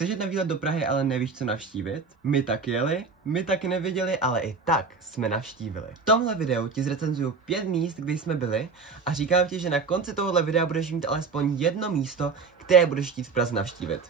Chceš jít na výlet do Prahy, ale nevíš, co navštívit? My taky jeli, my taky nevěděli, ale i tak jsme navštívili. V tomhle videu ti zrecenzuju 5 míst, kde jsme byli a říkám ti, že na konci tohohle videa budeš mít alespoň jedno místo, které budeš chtít v Praze navštívit.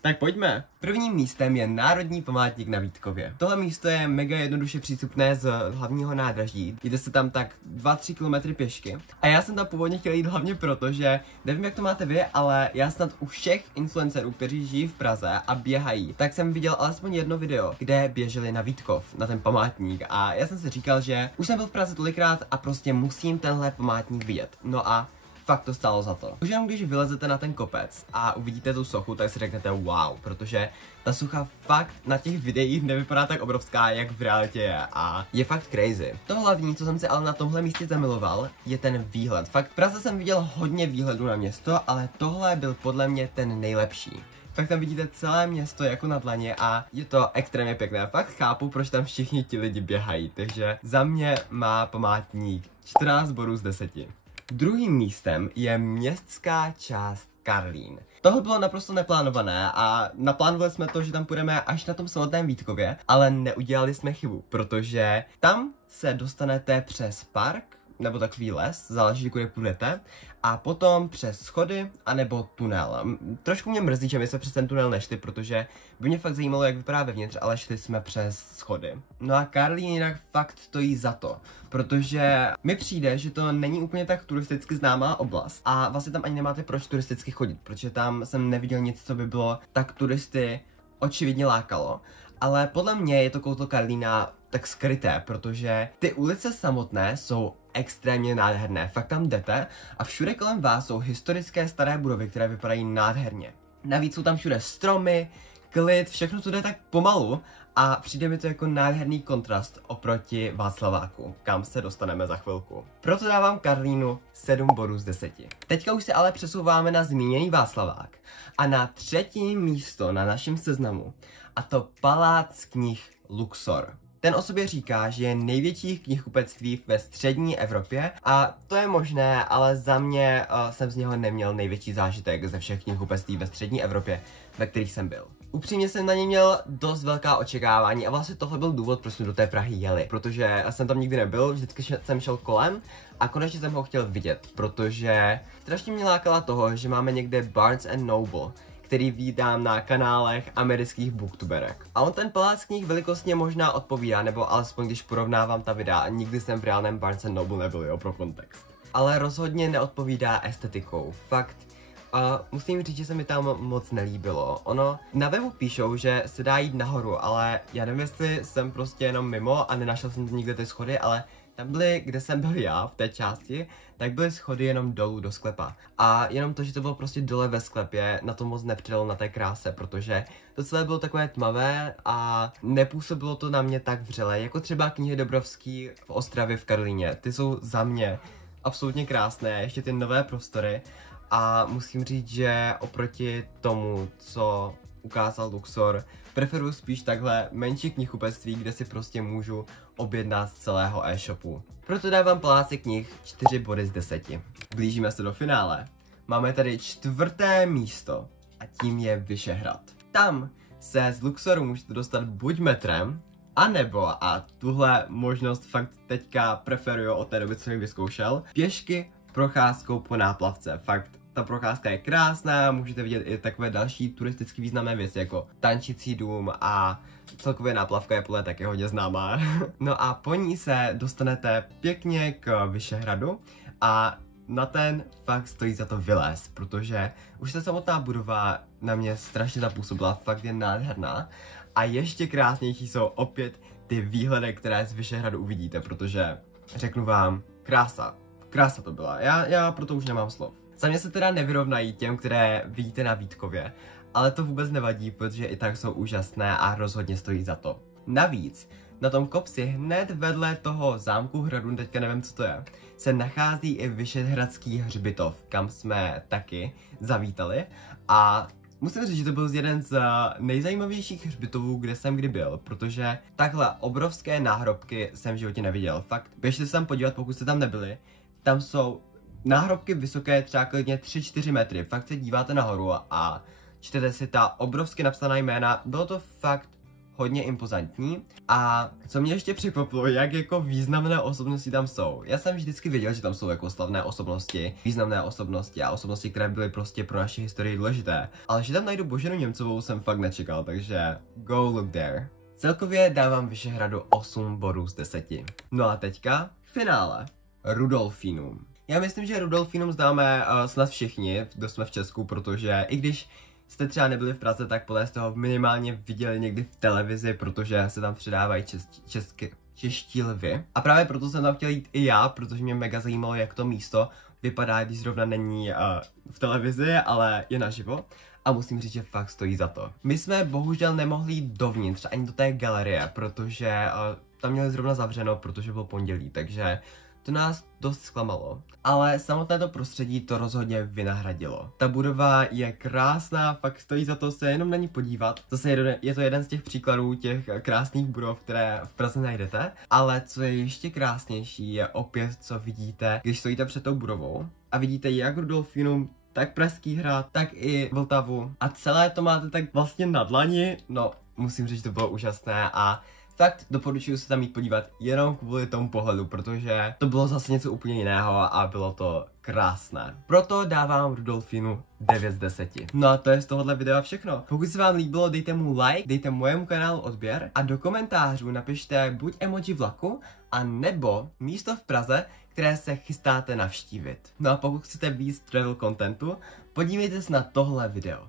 Tak pojďme. Prvním místem je Národní památník na Vítkově. Tohle místo je mega jednoduše přístupné z hlavního nádraží. Jde se tam tak 2-3 km pěšky. A já jsem tam původně chtěl jít hlavně proto, že nevím, jak to máte vy, ale já snad u všech influencerů, kteří žijí v Praze a běhají, tak jsem viděl alespoň jedno video, kde běželi na Vítkov, na ten památník. A já jsem si říkal, že už jsem byl v Praze tolikrát a prostě musím tenhle památník vidět. No a fakt to stálo za to. Už jenom když vylezete na ten kopec a uvidíte tu sochu, tak si řeknete wow, protože ta socha fakt na těch videích nevypadá tak obrovská, jak v realitě je a je fakt crazy. To hlavní, co jsem si ale na tomhle místě zamiloval, je ten výhled. Fakt v Praze jsem viděl hodně výhledů na město, ale tohle byl podle mě ten nejlepší. Fakt tam vidíte celé město jako na dlaně a je to extrémně pěkné. Fakt chápu, proč tam všichni ti lidi běhají, takže za mě má památník 14 bodů z 10. Druhým místem je městská část Karlín. Tohle bylo naprosto neplánované a naplánovali jsme to, že tam půjdeme až na tom samotném Vítkově, ale neudělali jsme chybu, protože tam se dostanete přes park, nebo takový les, záleží, kudy půjdete, a potom přes schody, anebo tunel. Trošku mě mrzí, že my jsme přes ten tunel nešli, protože by mě fakt zajímalo, jak vypadá vevnitř, ale šli jsme přes schody. No a Karlín jinak fakt stojí za to, protože mi přijde, že to není úplně tak turisticky známá oblast a vlastně tam ani nemáte proč turisticky chodit, protože tam jsem neviděl nic, co by bylo tak turisty očividně lákalo. Ale podle mě je to kouzlo Karlína tak skryté, protože ty ulice samotné jsou extrémně nádherné. Fakt tam jdete a všude kolem vás jsou historické staré budovy, které vypadají nádherně. Navíc jsou tam všude stromy, klid, všechno to jde tak pomalu a přijde mi to jako nádherný kontrast oproti Václaváku, kam se dostaneme za chvilku. Proto dávám Karlínu 7 bodů z 10. Teďka už se ale přesouváme na zmíněný Václavák a na 3. místo na našem seznamu, a to Palác knih Luxor. Ten o sobě říká, že je největší knihkupectví ve střední Evropě a to je možné, ale za mě jsem z něho neměl největší zážitek ze všech knihkupectví ve střední Evropě, ve kterých jsem byl. Upřímně jsem na něj měl dost velká očekávání a vlastně tohle byl důvod, proč jsme do té Prahy jeli, protože já jsem tam nikdy nebyl, vždycky jsem šel kolem a konečně jsem ho chtěl vidět, protože strašně mě lákala toho, že máme někde Barnes & Noble, který vídám na kanálech amerických booktuberek. A on ten palác knih velikostně možná odpovídá, nebo alespoň když porovnávám ta videa, a nikdy jsem v reálném Barnes & Noble nebyl, jo, pro kontext. Ale rozhodně neodpovídá estetikou, fakt. A musím říct, že se mi tam moc nelíbilo. Ono, na webu píšou, že se dá jít nahoru, ale já nevím, jestli jsem prostě jenom mimo a nenašel jsem nikde ty schody, ale tam byly, kde jsem byl já, v té části, tak byly schody jenom dolů do sklepa. A jenom to, že to bylo prostě dole ve sklepě, na to moc nepřidalo na té kráse, protože to celé bylo takové tmavé a nepůsobilo to na mě tak vřele, jako třeba knihy Dobrovský v Ostravě v Karlíně. Ty jsou za mě absolutně krásné, ještě ty nové prostory. A musím říct, že oproti tomu, co ukázal Luxor, preferuji spíš takhle menší knihkupectví, kde si prostě můžu objednat z celého e-shopu. Proto dávám Paláci knih 4 body z 10. Blížíme se do finále. Máme tady 4. místo a tím je Vyšehrad. Tam se z Luxoru můžete dostat buď metrem, anebo, a tuhle možnost fakt teďka preferuju od té doby, co jsem vyzkoušel, pěšky procházkou po náplavce. Fakt, ta procházka je krásná, můžete vidět i takové další turisticky významné věci, jako Tančicí dům a celkově náplavka je podle taky hodně známá. No a po ní se dostanete pěkně k Vyšehradu a na ten fakt stojí za to vylézt, protože už ta samotná budova na mě strašně zapůsobila, fakt je nádherná. A ještě krásnější jsou opět ty výhledy, které z Vyšehradu uvidíte, protože řeknu vám, krása to byla, já proto už nemám slov. Za mě se teda nevyrovnají těm, které vidíte na Vítkově, ale to vůbec nevadí, protože i tak jsou úžasné a rozhodně stojí za to. Navíc, na tom kopci hned vedle toho zámku hradu, teďka nevím, co to je, se nachází i Vyšehradský hřbitov, kam jsme taky zavítali a musím říct, že to byl jeden z nejzajímavějších hřbitovů, kde jsem kdy byl, protože takhle obrovské náhrobky jsem v životě neviděl. Fakt, běžte se tam podívat, pokud jste tam nebyli, tam jsou náhrobky vysoké třeba klidně 3-4 metry, fakt se díváte nahoru a čtete si ta obrovsky napsaná jména, bylo to fakt hodně impozantní. A co mě ještě překvapilo, jak jako významné osobnosti tam jsou. Já jsem vždycky věděl, že tam jsou jako slavné osobnosti, významné osobnosti a osobnosti, které byly prostě pro naši historii důležité. Ale že tam najdu Boženu Němcovou, jsem fakt nečekal, takže go look there. Celkově dávám Vyšehradu 8 bodů z 10. No a teďka finále. Rudolfinum. Já myslím, že Rudolfinum známe snad všichni, kdo jsme v Česku, protože i když jste třeba nebyli v Praze, tak podle jste ho minimálně viděli někdy v televizi, protože se tam předávají čeští lvy. A právě proto jsem tam chtěl jít i já, protože mě mega zajímalo, jak to místo vypadá, když zrovna není v televizi, ale je naživo. A musím říct, že fakt stojí za to. My jsme bohužel nemohli jít dovnitř, ani do té galerie, protože tam měli zrovna zavřeno, protože byl pondělí, takže to nás dost zklamalo. Ale samotné to prostředí to rozhodně vynahradilo. Ta budova je krásná, fakt stojí za to se jenom na ní podívat. Zase je to jeden z těch příkladů těch krásných budov, které v Praze najdete. Ale co je ještě krásnější, je opět, co vidíte, když stojíte před tou budovou a vidíte jak Rudolfinum, tak Pražský hrad, tak i Vltavu. A celé to máte tak vlastně na dlani. No, musím říct, že to bylo úžasné a fakt doporučuji se tam jít podívat jenom kvůli tomu pohledu, protože to bylo zase něco úplně jiného a bylo to krásné. Proto dávám Rudolfinu 9 z 10. No a to je z tohohle videa všechno. Pokud se vám líbilo, dejte mu like, dejte mojemu kanálu odběr a do komentářů napište buď emoji vlaku, a nebo místo v Praze, které se chystáte navštívit. No a pokud chcete víc travel contentu, podívejte se na tohle video.